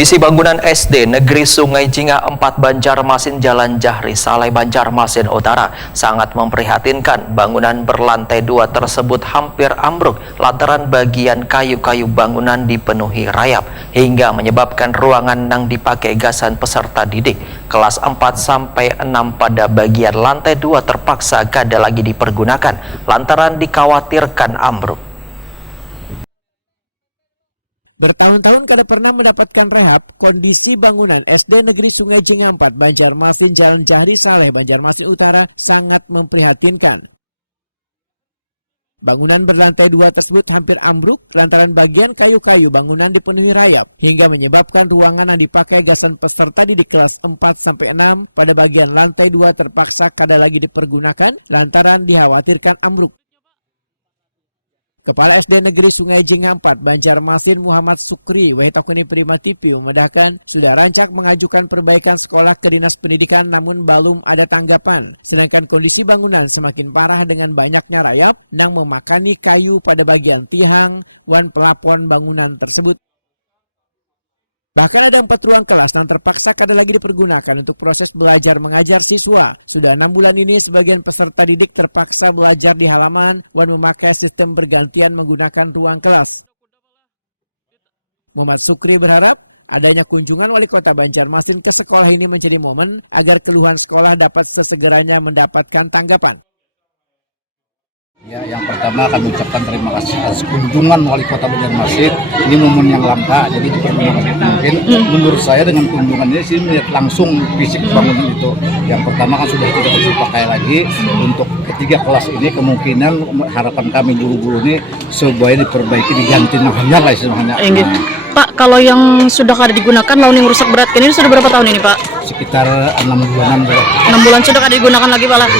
Kondisi bangunan SD Negeri Sungai Jinga 4 Banjarmasin Jalan Jahri Saleh Banjarmasin Utara sangat memprihatinkan. Bangunan berlantai 2 tersebut hampir ambruk lantaran bagian kayu-kayu bangunan dipenuhi rayap hingga menyebabkan ruangan yang dipakai gasan peserta didik kelas 4 sampai 6 pada bagian lantai 2 terpaksa kada lagi dipergunakan lantaran dikhawatirkan ambruk. Bertahun-tahun kada pernah mendapatkan rehab, kondisi bangunan SD Negeri Sungai Jinga 4 Banjarmasin Jalan Jahri Saleh Banjarmasin Utara sangat memprihatinkan. Bangunan berlantai 2 tersebut hampir ambruk lantaran bagian kayu-kayu bangunan dipenuhi rayap hingga menyebabkan ruangan yang dipakai gasan peserta didik kelas 4 sampai 6 pada bagian lantai 2 terpaksa kada lagi dipergunakan lantaran dikhawatirkan ambruk. Kepala SD Negeri Sungai Jinga 4 Banjarmasin Muhammad Sukri Wahitokoni Prima TV memedahkan sudah rancak mengajukan perbaikan sekolah ke Dinas Pendidikan namun belum ada tanggapan. Sedangkan kondisi bangunan semakin parah dengan banyaknya rayap yang memakani kayu pada bagian tihang wan pelapon bangunan tersebut. Bahkan ada 4 ruang kelas yang terpaksa kada lagi dipergunakan untuk proses belajar mengajar siswa. Sudah 6 bulan ini sebagian peserta didik terpaksa belajar di halaman dan memakai sistem bergantian menggunakan ruang kelas. Muhammad Sukri berharap adanya kunjungan wali kota Banjarmasin ke sekolah ini menjadi momen agar keluhan sekolah dapat sesegeranya mendapatkan tanggapan. Ya, yang pertama kami ucapkan terima kasih atas kunjungan wali kota Banjarmasin. Ini momen yang langka, jadi mungkin menurut saya dengan kunjungan ini sih melihat langsung fisik bangunan itu. Yang pertama kan sudah tidak bisa dipakai lagi. Untuk ketiga kelas ini kemungkinan harapan kami guru-guru ini sebaiknya diperbaiki, diganti namanya lah istilahnya. Pak, kalau yang sudah kada digunakan laun yang rusak berat, ini sudah berapa tahun ini Pak? Sekitar 6 bulanan. 6 bulan sudah kada digunakan lagi Pak lah?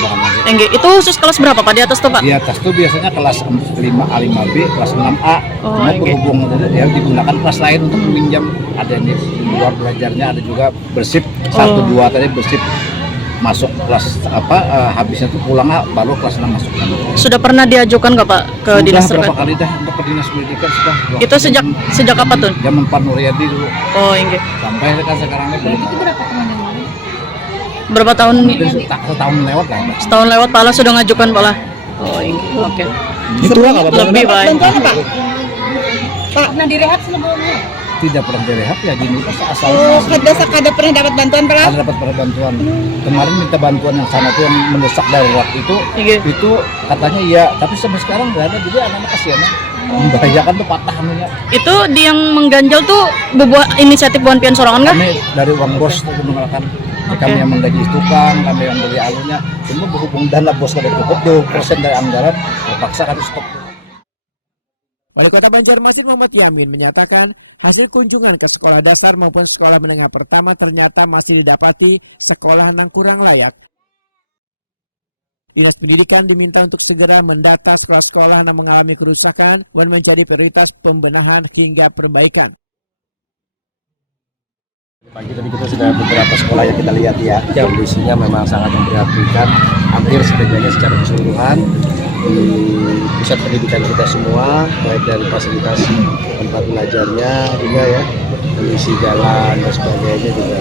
Itu khusus kelas berapa Pak? Di atas tuh Pak? Di atas tuh biasanya kelas 5A, 5B, kelas 6A. Cuma berhubung ya digunakan kelas lain untuk meminjam. Ada yang di luar belajarnya, ada juga bersip 1, 2 tadi bersip masuk kelas habisnya tuh pulang baru kelas 6 masuk. Sudah pernah diajukan nggak Pak ke dinas terkait? Berapa kali dah untuk ke dinas pendidikan sudah. Itu sejak kapan tuh? Zaman Pak Nuryadi dulu. Oh inggih. Sampai kan sekarang ini belum. Itu berapa tahun yang lalu? Berapa tahun? Setahun lewat lah. Setahun lewat Pak lah sudah ngajukan Pak lah. Oh inggih. Oke. Itu apa? Lebih Pak. Bantuan Pak? Pak, pernah direhab sebelumnya? Tidak pernah direhab ya di ini asal. Kada pernah dapat bantuan Pak? Ada dapat bantuan. Kemarin minta bantuan yang sana tuh yang mendesak darurat itu katanya iya, tapi sampai sekarang nggak ada, jadi anak-anak kasihan. Membahayakan tuh patah anunya. Itu di yang mengganjal tuh bebuah inisiatif Buan Pian Sorangan kan? Kami dari uang bos tuh menggunakan. Kami yang menggaji tukang, kami yang beli alunya. Cuma berhubung dana bos kada cukup 20% dari anggaran, terpaksa kami stop. Wali Kota Banjarmasin Muhammad Yamin menyatakan hasil kunjungan ke sekolah dasar maupun sekolah menengah pertama ternyata masih didapati sekolah yang kurang layak. Dinas Pendidikan diminta untuk segera mendata sekolah-sekolah yang mengalami kerusakan dan menjadi prioritas pembenahan hingga perbaikan. Pagi tadi kita sudah beberapa sekolah yang kita lihat ya, kondisinya memang sangat memprihatinkan, hampir setidaknya secara keseluruhan di pusat pendidikan kita semua, baik dari fasilitas tempat belajarnya hingga ya kondisi jalan dan sebagainya juga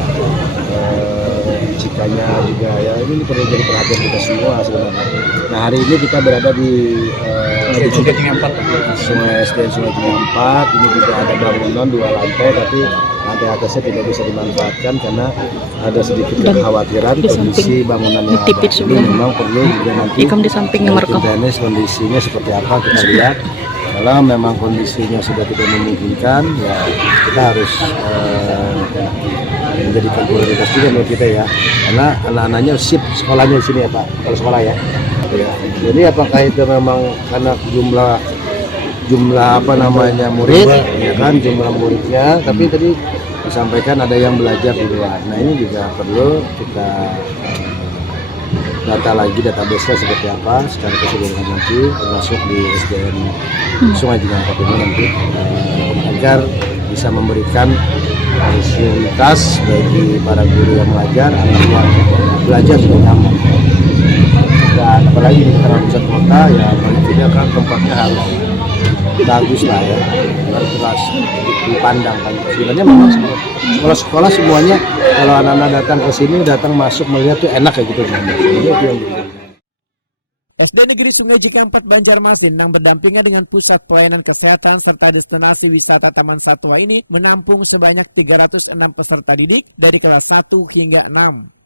cikanya juga ya, ini perlu jadi perhatian kita semua sebenarnya. Nah hari ini kita berada di Sungai Jinga 4, Sungai SD Sungai Jinga 4. Ini juga ada bangunan 2 lantai tapi ada atasnya tidak bisa dimanfaatkan karena ada sedikit kekhawatiran kondisi bangunan yang ada ini memang perlu juga nanti tenis kondisinya seperti apa kita lihat. Kalau memang kondisinya sudah tidak memungkinkan ya kita harus menjadikan prioritas juga menurut kita ya, karena anak-anaknya sip sekolahnya di sini ya Pak, kalau sekolah ya. Jadi apakah itu memang karena jumlah murid ya kan, jumlah muridnya, tapi tadi disampaikan ada yang belajar di luar. Nah ini juga perlu kita data lagi, database-nya seperti apa secara keseluruhan nanti termasuk di SDN Sungai Jinga 4 ini nanti agar bisa memberikan fasilitas bagi para guru yang mengajar, anak yang belajar juga nyaman. Dan apalagi di pusat kota ya paling tidak kan tempatnya harus bagus lah ya, kelas dipandang kan. Sebenarnya memang sekolah-sekolah semuanya kalau anak-anak datang ke sini datang masuk melihat tuh enak kayak gitu. Jadi itu yang SD Negeri Sungai Jingga 4 Banjarmasin yang berdampingan dengan Pusat Pelayanan Kesehatan serta Destinasi Wisata Taman Satwa ini menampung sebanyak 306 peserta didik dari kelas 1 hingga 6.